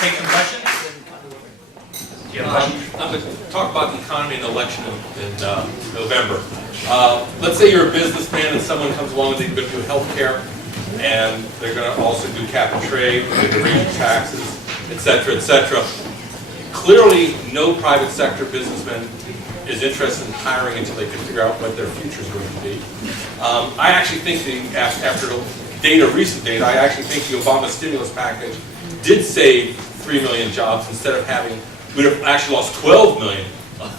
take some questions. Do you have questions? I'm going to talk about the economy and the election in November. Let's say you're a businessman and someone comes along and they're going to do health care, and they're going to also do cap and trade, they're going to raise your taxes, et cetera, et cetera. Clearly, no private sector businessman is interested in hiring until they can figure out what their future is going to be. I actually think after the recent data, I actually think the Obama stimulus package did save 3 million jobs instead of having, we'd have actually lost 12 million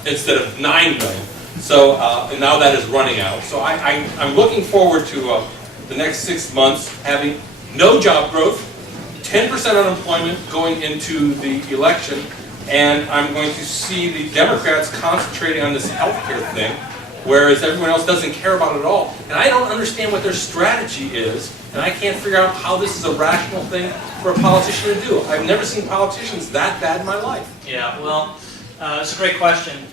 instead of 9 million. So, and now that is running out. So I'm looking forward to the next 6 months having no job growth, 10% unemployment going into the election, and I'm going to see the Democrats concentrating on this healthcare thing, whereas everyone else doesn't care about it at all. And I don't understand what their strategy is, and I can't figure out how this is a rational thing for a politician to do. I've never seen politicians that bad in my life. Yeah, well, it's a great question.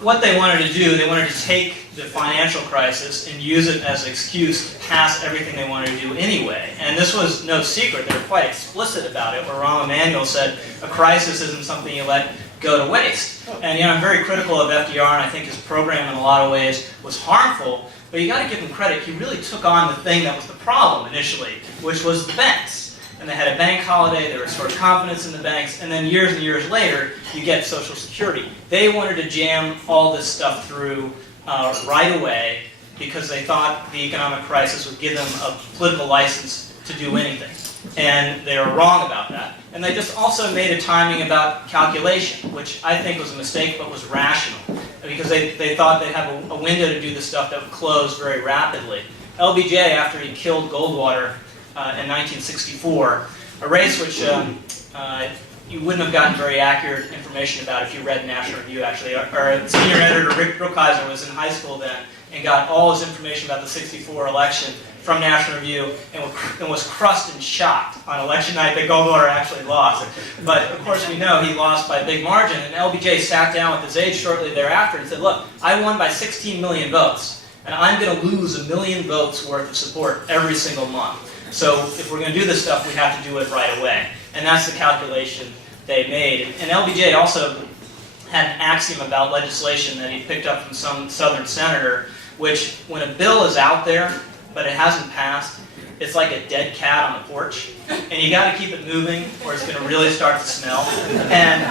What they wanted to do, they wanted to take the financial crisis and use it as an excuse to pass everything they wanted to do anyway. And this was no secret. They were quite explicit about it, where Rahm Emanuel said, a crisis isn't something you let go to waste. And you know, I'm very critical of FDR, and I think his program in a lot of ways was harmful, but you got to give him credit. He really took on the thing that was the problem initially, which was the banks. And they had a bank holiday, they restored confidence in the banks, and then years and years later, you get Social Security. They wanted to jam all this stuff through right away because they thought the economic crisis would give them a political license to do anything. And they were wrong about that. And they just also made a timing about calculation, which I think was a mistake but was rational, because they thought they'd have a window to do the stuff that would close very rapidly. LBJ, after he killed Goldwater, in 1964, a race which you wouldn't have gotten very accurate information about if you read National Review, actually. Our senior editor, Rick Brookhiser, was in high school then and got all his information about the 64 election from National Review and was crushed and shocked on election night that Goldwater actually lost. But of course we know he lost by a big margin, and LBJ sat down with his aide shortly thereafter and said, look, I won by 16 million votes, and I'm going to lose 1 million votes worth of support every single month. So if we're going to do this stuff, we have to do it right away. And that's the calculation they made. And LBJ also had an axiom about legislation that he picked up from some southern senator, which when a bill is out there, but it hasn't passed, it's like a dead cat on the porch. And you got to keep it moving or it's going to really start to smell. And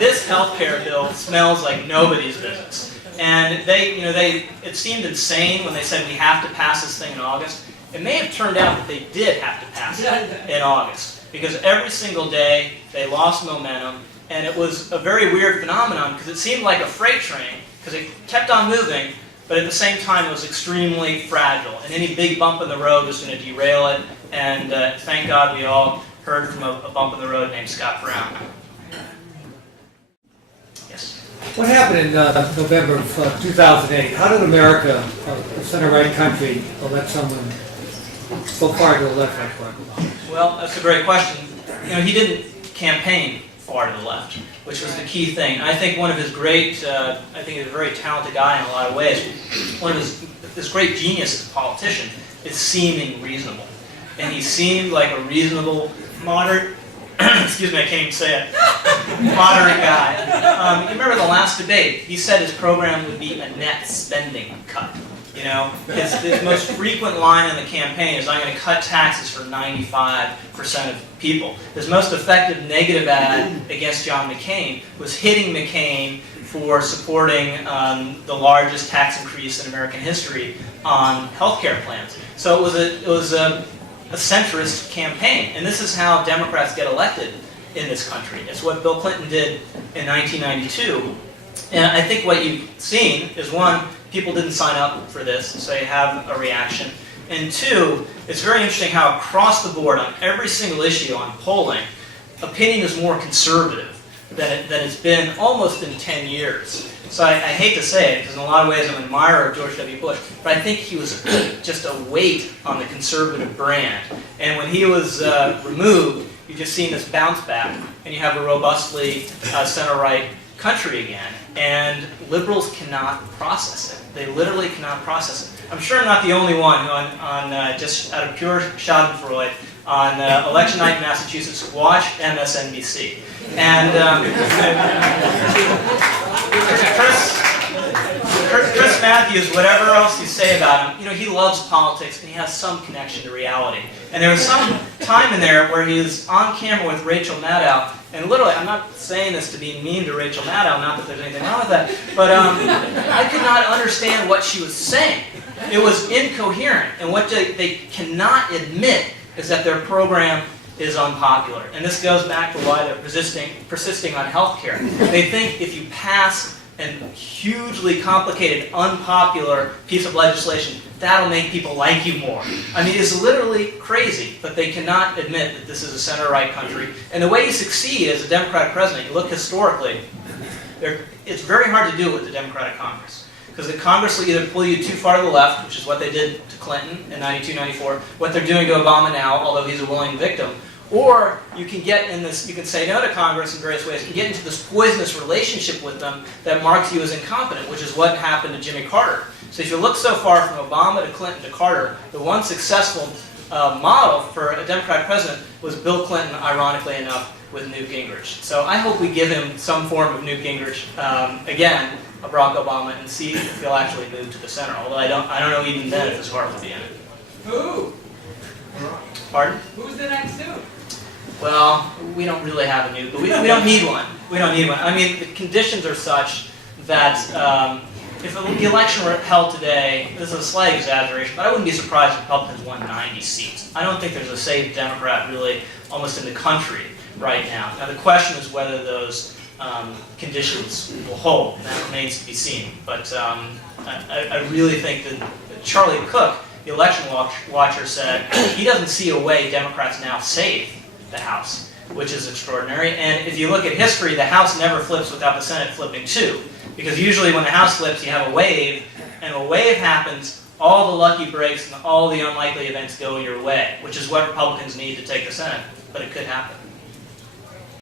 this healthcare bill smells like nobody's business. And it seemed insane when they said we have to pass this thing in August. It may have turned out that they did have to pass it in August, because every single day they lost momentum, and it was a very weird phenomenon because it seemed like a freight train, because it kept on moving, but at the same time it was extremely fragile, and any big bump in the road was going to derail it, and thank God we all heard from a bump in the road named Scott Brown. Yes? What happened in November of 2008? How did America, a center-right country, elect someone so far to the left like that? Well, that's a great question. You know, he didn't campaign far to the left, which was the key thing. I think one of his great, I think he's a very talented guy in a lot of ways. One of his great genius as a politician is seeming reasonable. And he seemed like a reasonable, moderate, excuse me, I can't even say it, moderate guy. You remember the last debate, he said his program would be a net spending cut. You know, his most frequent line in the campaign is, I'm going to cut taxes for 95% of people. His most effective negative ad against John McCain was hitting McCain for supporting the largest tax increase in American history on health care plans. So it was a centrist campaign. And this is how Democrats get elected in this country. It's what Bill Clinton did in 1992. And I think what you've seen is, one, people didn't sign up for this, so you have a reaction. And two, it's very interesting how across the board on every single issue on polling, opinion is more conservative than it's been almost in 10 years. So I hate to say it, because in a lot of ways I'm an admirer of George W. Bush, but I think he was just a weight on the conservative brand. And when he was removed, you've just seen this bounce back, and you have a robustly center-right country again. And liberals cannot process it. They literally cannot process it. I'm sure I'm not the only one who, just out of pure schadenfreude, on election night in Massachusetts, watch MSNBC. And Chris Matthews, whatever else you say about him, he loves politics and he has some connection to reality. And there was some time in there where he was on camera with Rachel Maddow, and literally, I'm not saying this to be mean to Rachel Maddow, not that there's anything wrong with that, but I could not understand what she was saying. It was incoherent, and what they cannot admit is that their program is unpopular. And this goes back to why they're persisting on health care. They think if you pass a hugely complicated, unpopular piece of legislation, that'll make people like you more. I mean, it's literally crazy, but they cannot admit that this is a center-right country. And the way you succeed as a Democratic president, you look historically, it's very hard to do with the Democratic Congress. Because the Congress will either pull you too far to the left, which is what they did to Clinton in 92, 94, what they're doing to Obama now, although he's a willing victim, or you can get in this, you can say no to Congress in various ways, you can get into this poisonous relationship with them that marks you as incompetent, which is what happened to Jimmy Carter. So if you look so far from Obama to Clinton to Carter, the one successful model for a Democratic president was Bill Clinton, ironically enough, with Newt Gingrich. So I hope we give him some form of Newt Gingrich, again, a Barack Obama, and see if he'll actually move to the center, although I don't know even then if his heart will be in it. Who? Pardon? Who's the next Newt? Well, we don't really have a Newt, but we don't need one. We don't need one. I mean, the conditions are such that if the election were held today, this is a slight exaggeration, but I wouldn't be surprised if Republicans won 90 seats. I don't think there's a safe Democrat really almost in the country right now. Now the question is whether those conditions will hold, and that remains to be seen. But I really think that Charlie Cook, the election watcher, said he doesn't see a way Democrats now save the House, which is extraordinary. And if you look at history, the House never flips without the Senate flipping too. Because usually when the House flips, you have a wave, and when a wave happens, all the lucky breaks and all the unlikely events go your way, which is what Republicans need to take the Senate. But it could happen.